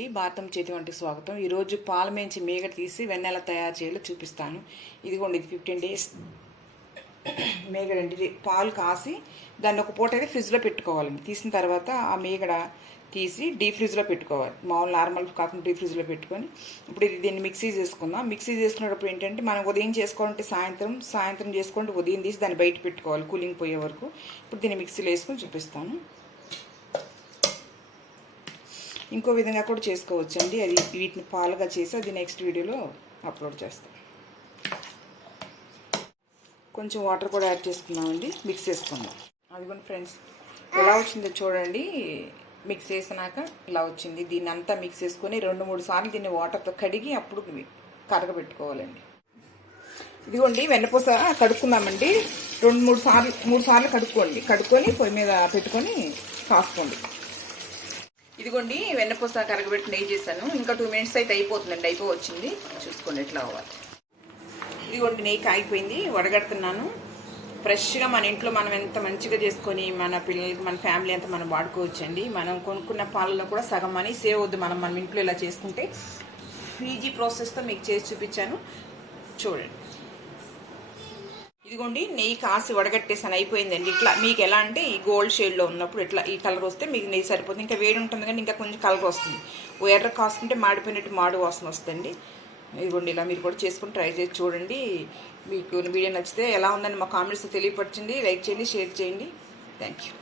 అండి, భారతం చేతి వంటికి స్వాగతం. ఈరోజు పాల మేంచి మీగడ తీసి వెన్నెల తయారు చేయాలో చూపిస్తాను. ఇదిగోండి, ఇది 15 days మీగడ అండి. పాలు కాసి దాన్ని ఒక పూట అయితే ఫ్రిడ్జ్లో పెట్టుకోవాలండి. తీసిన తర్వాత ఆ మీగడ తీసి డీప్ ఫ్రిడ్జ్లో పెట్టుకోవాలి. మామూలు నార్మల్ కాకుండా డీప్ ఫ్రిడ్జ్లో పెట్టుకొని ఇప్పుడు దీన్ని మిక్సీ చేసుకుందాం. మిక్సీ చేసుకునేటప్పుడు ఏంటంటే మనం ఉదయం చేసుకోవాలంటే సాయంత్రం చేసుకుంటే ఉదయం తీసి దాన్ని బయట పెట్టుకోవాలి కూలింగ్ పోయే వరకు. ఇప్పుడు దీన్ని మిక్సీలో వేసుకొని చూపిస్తాను. ఇంకో విధంగా కూడా చేసుకోవచ్చండి. అది వీటిని పాలుగా చేసి అది నెక్స్ట్ వీడియోలో అప్లోడ్ చేస్తాం. కొంచెం వాటర్ కూడా యాడ్ చేసుకున్నామండి, మిక్స్ చేసుకుందాం. అదిగోండి ఫ్రెండ్స్, ఎలా వచ్చిందో చూడండి. మిక్స్ చేసినాక ఇలా వచ్చింది. దీన్ని అంతా మిక్స్ చేసుకొని 2-3 సార్లు దీన్ని వాటర్తో కడిగి అప్పుడు కరగబెట్టుకోవాలండి. ఇదిగోండి, వెన్నపూస కడుక్కుందామండి. 3 సార్లు కడుక్కొని పొయ్యి మీద పెట్టుకొని కాసుకోండి. ఇదిగోండి, వెన్నపూస కరగబెట్టి నెయ్యి చేశాను. ఇంకా 2 minutes అయితే అయిపోతుందండి. వచ్చింది, చూసుకోండి ఎట్లా అవ్వాలి. ఇదిగోండి, నెయ్యి కాగిపోయింది, వడగడుతున్నాను. ఫ్రెష్గా మన ఇంట్లో మనం ఎంత మంచిగా చేసుకొని మన పిల్లలకి మన ఫ్యామిలీ అంతా మనం వాడుకోవచ్చండి. మనం కొనుక్కున్న పాలలో కూడా సగం మనీ సేవ్ అవుద్ది మన ఇంట్లో ఇలా చేసుకుంటే. ఈజీ ప్రాసెస్తో మీకు చేసి చూపించాను, చూడండి. ఇదిగోండి, నెయ్యి కాసి వడగట్టేసాను, అయిపోయిందండి. ఇట్లా మీకు ఎలా అంటే ఈ గోల్డ్ షేడ్లో ఉన్నప్పుడు ఇట్లా ఈ కలర్ వస్తే మీకు నెయ్యి సరిపోతుంది. ఇంకా వేడి ఉంటుంది కానీ ఇంకా కొంచెం కలర్ వస్తుంది. ఎర్ర కాస్తుంటే మాడిపోయినట్టు మాడు వాసన వస్తుంది. ఇదిగోండి, ఇలా మీరు కూడా చేసుకుని ట్రై చేసి చూడండి. మీకు వీడియో నచ్చితే ఎలా ఉందని మా కామెంట్స్తో తెలియపరచండి. లైక్ చేయండి, షేర్ చేయండి. Thank you.